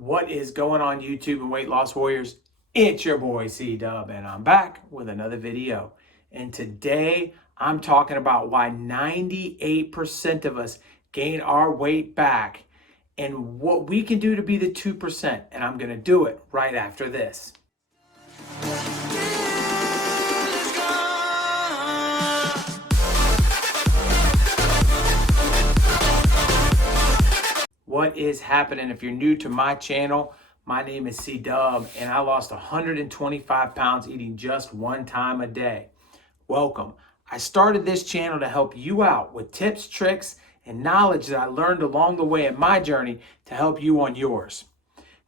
What is going on YouTube and Weight Loss Warriors? It's your boy C-Dub and I'm back with another video. And today I'm talking about why 98% of us gain our weight back and what we can do to be the 2%. And I'm going to do it right after this. What is happening? If you're new to my channel, my name is C-Dub and I lost 125 pounds eating just one time a day. Welcome. I started this channel to help you out with tips, tricks, and knowledge that I learned along the way in my journey to help you on yours.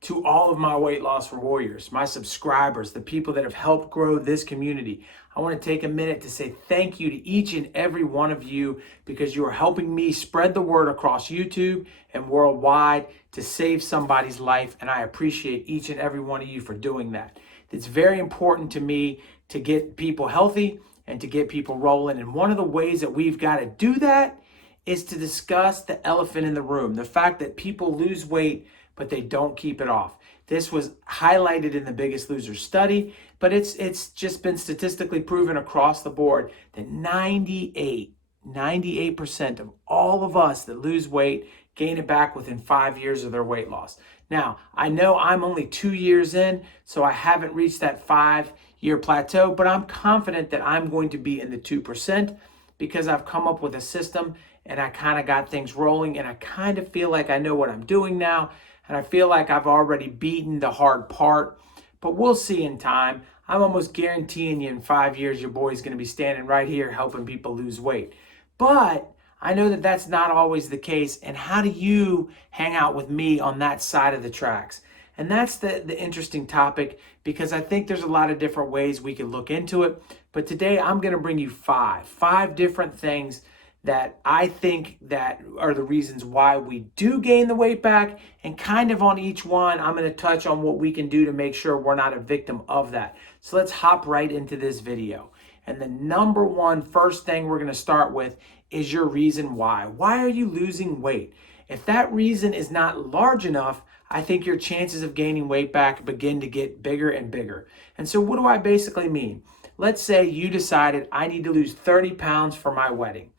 To all of my weight loss warriors, my subscribers, the people that have helped grow this community, I want to take a minute to say thank you to each and every one of you because you are helping me spread the word across YouTube and worldwide to save somebody's life, and I appreciate each and every one of you for doing that. It's very important to me to get people healthy and to get people rolling, and one of the ways that we've got to do that is to discuss the elephant in the room, the fact that people lose weight but they don't keep it off. This was highlighted in the Biggest Loser study, but it's just been statistically proven across the board that 98% of all of us that lose weight gain it back within 5 years of their weight loss. Now, I know I'm only 2 years in, so I haven't reached that 5-year plateau, but I'm confident that I'm going to be in the 2% because I've come up with a system and I kind of got things rolling and I kind of feel like I know what I'm doing now. And I feel like I've already beaten the hard part, but we'll see in time. I'm almost guaranteeing you in 5 years, your boy's going to be standing right here helping people lose weight. But I know that that's not always the case. And how do you hang out with me on that side of the tracks? And that's the interesting topic because I think there's a lot of different ways we can look into it. But today I'm going to bring you five different things that I think that are the reasons why we do gain the weight back, and kind of on each one, I'm going to touch on what we can do to make sure we're not a victim of that. So let's hop right into this video. And the number one first thing we're going to start with is your reason why. Why are you losing weight? If that reason is not large enough, I think your chances of gaining weight back begin to get bigger and bigger. And so what do I basically mean? Let's say you decided I need to lose 30 pounds for my wedding.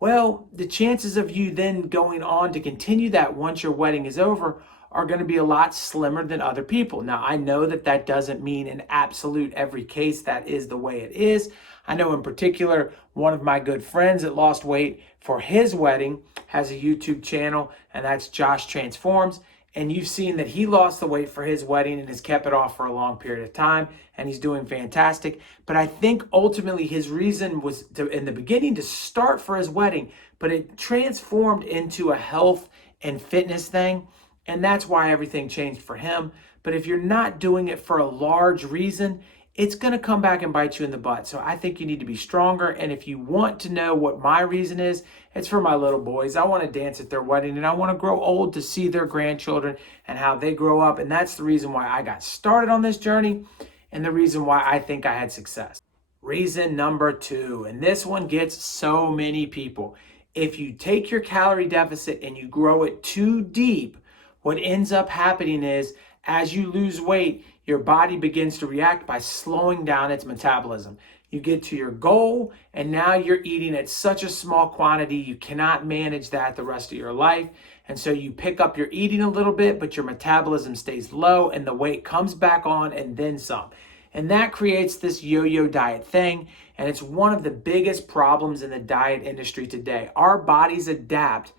Well, the chances of you then going on to continue that once your wedding is over are going to be a lot slimmer than other people. Now, I know that that doesn't mean in absolute every case that is the way it is. I know in particular, one of my good friends that lost weight for his wedding has a YouTube channel, and that's Josh Transforms. And you've seen that he lost the weight for his wedding and has kept it off for a long period of time, and he's doing fantastic. But I think ultimately his reason was in the beginning to start for his wedding, but it transformed into a health and fitness thing, and that's why everything changed for him. But if you're not doing it for a large reason, it's going to come back and bite you in the butt. So I think you need to be stronger. And if you want to know what my reason is, it's for my little boys. I want to dance at their wedding and I want to grow old to see their grandchildren and how they grow up. And that's the reason why I got started on this journey and the reason why I think I had success. Reason number two, and this one gets so many people. If you take your calorie deficit and you grow it too deep, what ends up happening is as you lose weight, your body begins to react by slowing down its metabolism. You get to your goal, and now you're eating at such a small quantity, you cannot manage that the rest of your life. And so you pick up your eating a little bit, but your metabolism stays low, and the weight comes back on and then some. And that creates this yo-yo diet thing, and it's one of the biggest problems in the diet industry today. Our bodies adapt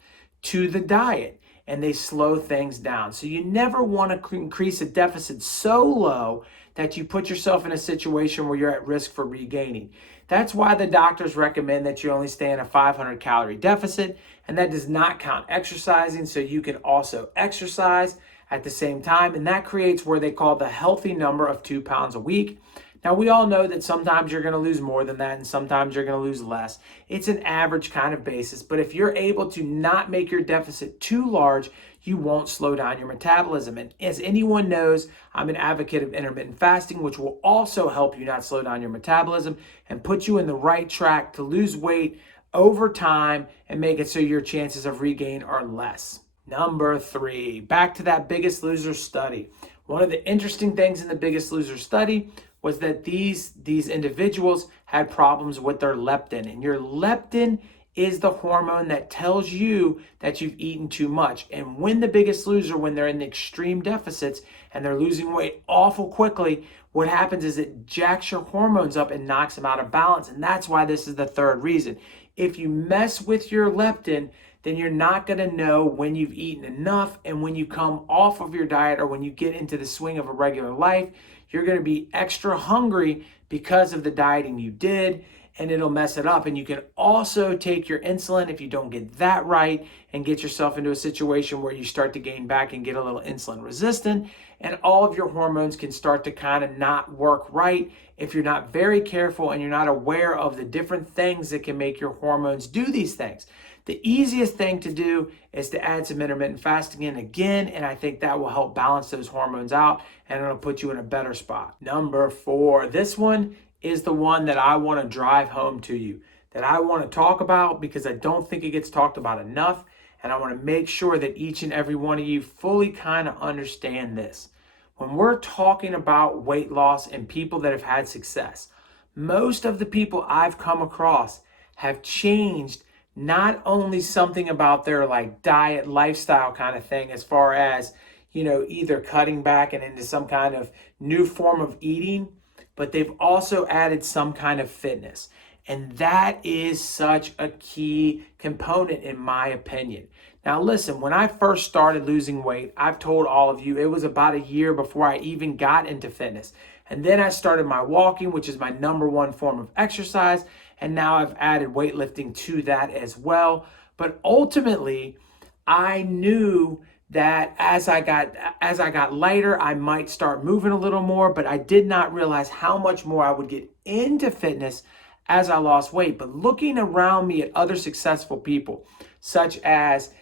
to the diet and they slow things down. So you never want to increase a deficit so low that you put yourself in a situation where you're at risk for regaining. That's why the doctors recommend that you only stay in a 500 calorie deficit, and that does not count exercising, so you can also exercise at the same time, and that creates where they call the healthy number of 2 pounds a week. Now, we all know that sometimes you're going to lose more than that and sometimes you're going to lose less. It's an average kind of basis, but if you're able to not make your deficit too large, you won't slow down your metabolism. And as anyone knows, I'm an advocate of intermittent fasting, which will also help you not slow down your metabolism and put you in the right track to lose weight over time and make it so your chances of regain are less. Number 3, back to that Biggest Loser study. One of the interesting things in the Biggest Loser study was that these individuals had problems with their leptin. And your leptin is the hormone that tells you that you've eaten too much. And when the Biggest Loser, when they're in the extreme deficits and they're losing weight awful quickly, what happens is it jacks your hormones up and knocks them out of balance. And that's why this is the third reason. If you mess with your leptin, then you're not going to know when you've eaten enough. And when you come off of your diet or when you get into the swing of a regular life, you're going to be extra hungry because of the dieting you did, and it'll mess it up. And you can also take your insulin if you don't get that right and get yourself into a situation where you start to gain back and get a little insulin resistant, and all of your hormones can start to kind of not work right if you're not very careful and you're not aware of the different things that can make your hormones do these things. The easiest thing to do is to add some intermittent fasting in again, and I think that will help balance those hormones out and it'll put you in a better spot. Number 4, this one is the one that I want to drive home to you, that I want to talk about because I don't think it gets talked about enough, and I want to make sure that each and every one of you fully kind of understand this. When we're talking about weight loss and people that have had success, most of the people I've come across have changed not only something about their like diet, lifestyle kind of thing, as far as, either cutting back and into some kind of new form of eating, but they've also added some kind of fitness. And that is such a key component in my opinion. Now listen, when I first started losing weight, I've told all of you, it was about a year before I even got into fitness. And then I started my walking, which is my number one form of exercise. And now I've added weightlifting to that as well. But ultimately, I knew that as I got lighter, I might start moving a little more, but I did not realize how much more I would get into fitness as I lost weight. But looking around me at other successful people, such as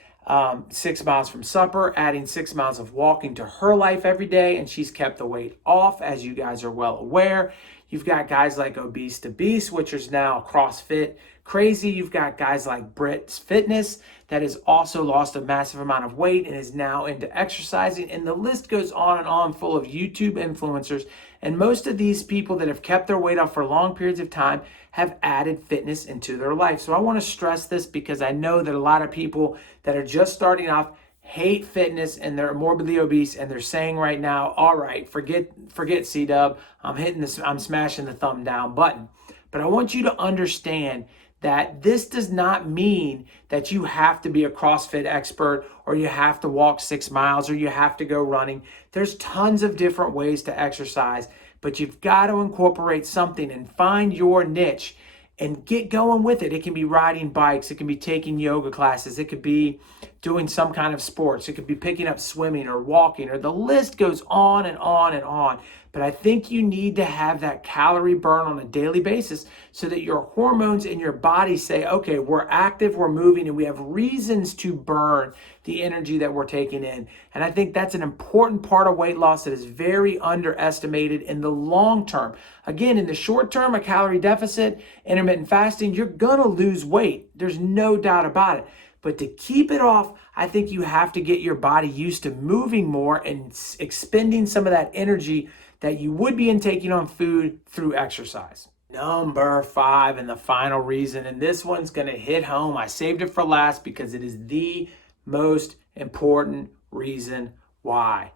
6 miles from supper, adding 6 miles of walking to her life every day, and she's kept the weight off, as you guys are well aware. You've got guys like Obese to Beast, which is now CrossFit Crazy. You've got guys like Brit's Fitness that has also lost a massive amount of weight and is now into exercising. And the list goes on and on, full of YouTube influencers. And most of these people that have kept their weight off for long periods of time have added fitness into their life. So I want to stress this because I know that a lot of people that are just starting off hate fitness and they're morbidly obese and they're saying right now, all right, forget C-Dub, I'm smashing the thumb down button. But I want you to understand that this does not mean that you have to be a CrossFit expert or you have to walk 6 miles or you have to go running. There's tons of different ways to exercise, but you've got to incorporate something and find your niche and get going with it. It can be riding bikes. It can be taking yoga classes. It could be doing some kind of sports. It could be picking up swimming or walking, or the list goes on and on and on. But I think you need to have that calorie burn on a daily basis so that your hormones in your body say, okay, we're active, we're moving, and we have reasons to burn the energy that we're taking in. And I think that's an important part of weight loss that is very underestimated in the long term. Again, in the short term, a calorie deficit, intermittent fasting, you're gonna lose weight. There's no doubt about it. But to keep it off, I think you have to get your body used to moving more and expending some of that energy that you would be taking on food through exercise. Number 5, and the final reason, and this one's going to hit home. I saved it for last because it is the most important reason why.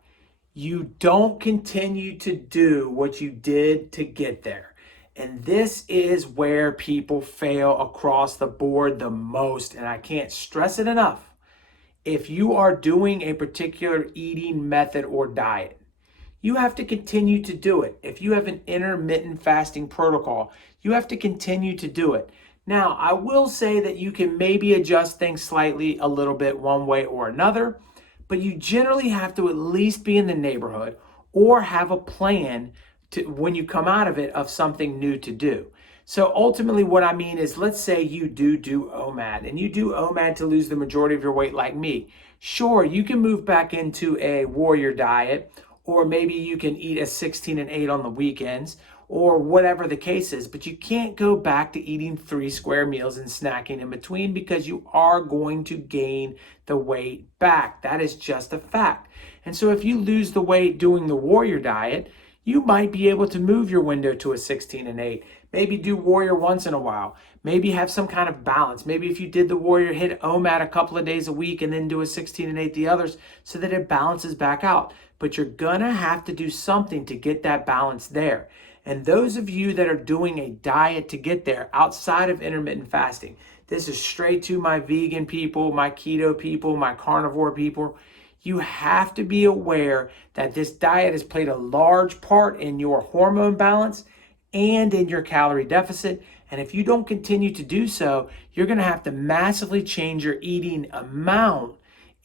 You don't continue to do what you did to get there. And this is where people fail across the board the most, and I can't stress it enough. If you are doing a particular eating method or diet, you have to continue to do it. If you have an intermittent fasting protocol, you have to continue to do it. Now, I will say that you can maybe adjust things slightly a little bit one way or another, but you generally have to at least be in the neighborhood or have a plan to, when you come out of it, of something new to do. So ultimately what I mean is, let's say you do OMAD and you do OMAD to lose the majority of your weight like me. Sure, you can move back into a warrior diet, or maybe you can eat a 16 and 8 on the weekends, or whatever the case is. But you can't go back to eating 3 square meals and snacking in between, because you are going to gain the weight back. That is just a fact. And so if you lose the weight doing the Warrior diet, you might be able to move your window to a 16 and 8. Maybe do Warrior once in a while. Maybe have some kind of balance. Maybe if you did the Warrior, hit OMAD a couple of days a week and then do a 16 and 8 the others, so that it balances back out. But you're gonna have to do something to get that balance there. And those of you that are doing a diet to get there outside of intermittent fasting, this is straight to my vegan people, my keto people, my carnivore people. You have to be aware that this diet has played a large part in your hormone balance and in your calorie deficit. And if you don't continue to do so, you're going to have to massively change your eating amount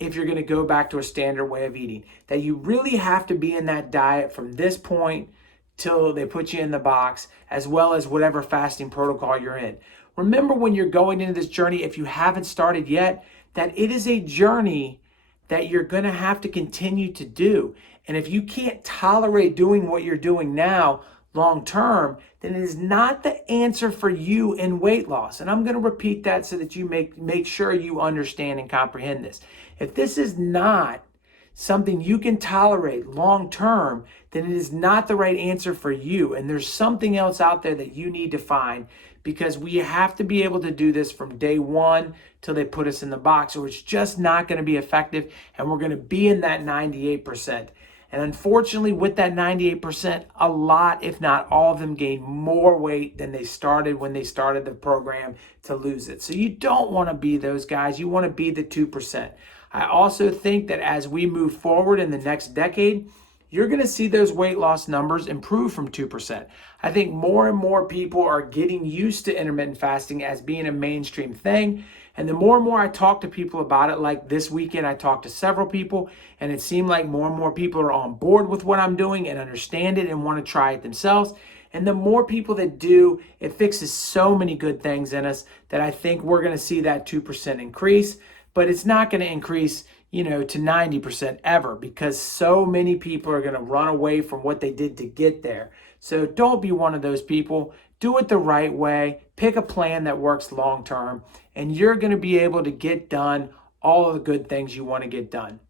if you're going to go back to a standard way of eating. That you really have to be in that diet from this point till they put you in the box, as well as whatever fasting protocol you're in. Remember, when you're going into this journey, if you haven't started yet, that it is a journey that you're going to have to continue to do. And if you can't tolerate doing what you're doing now long term, then it is not the answer for you in weight loss. And I'm going to repeat that so that you make sure you understand and comprehend this. If this is not something you can tolerate long term, then it is not the right answer for you. And there's something else out there that you need to find, because we have to be able to do this from day one till they put us in the box, or it's just not going to be effective, and we're going to be in that 98%. And unfortunately, with that 98%, a lot, if not all of them, gain more weight than they started when they started the program to lose it. So you don't want to be those guys. You want to be the 2%. I also think that as we move forward in the next decade, you're going to see those weight loss numbers improve from 2%. I think more and more people are getting used to intermittent fasting as being a mainstream thing. And the more and more I talk to people about it, like this weekend I talked to several people, and it seemed like more and more people are on board with what I'm doing and understand it and want to try it themselves. And the more people that do, it fixes so many good things in us that I think we're going to see that 2% increase. But it's not going to increase, to 90% ever, because so many people are going to run away from what they did to get there. So don't be one of those people. Do it the right way. Pick a plan that works long term, and you're going to be able to get done all of the good things you want to get done.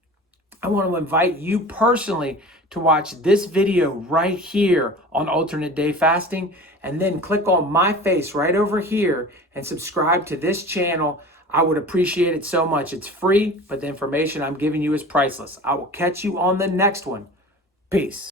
I want to invite you personally to watch this video right here on alternate day fasting, and then click on my face right over here and subscribe to this channel. I would appreciate it so much. It's free, but the information I'm giving you is priceless. I will catch you on the next one. Peace.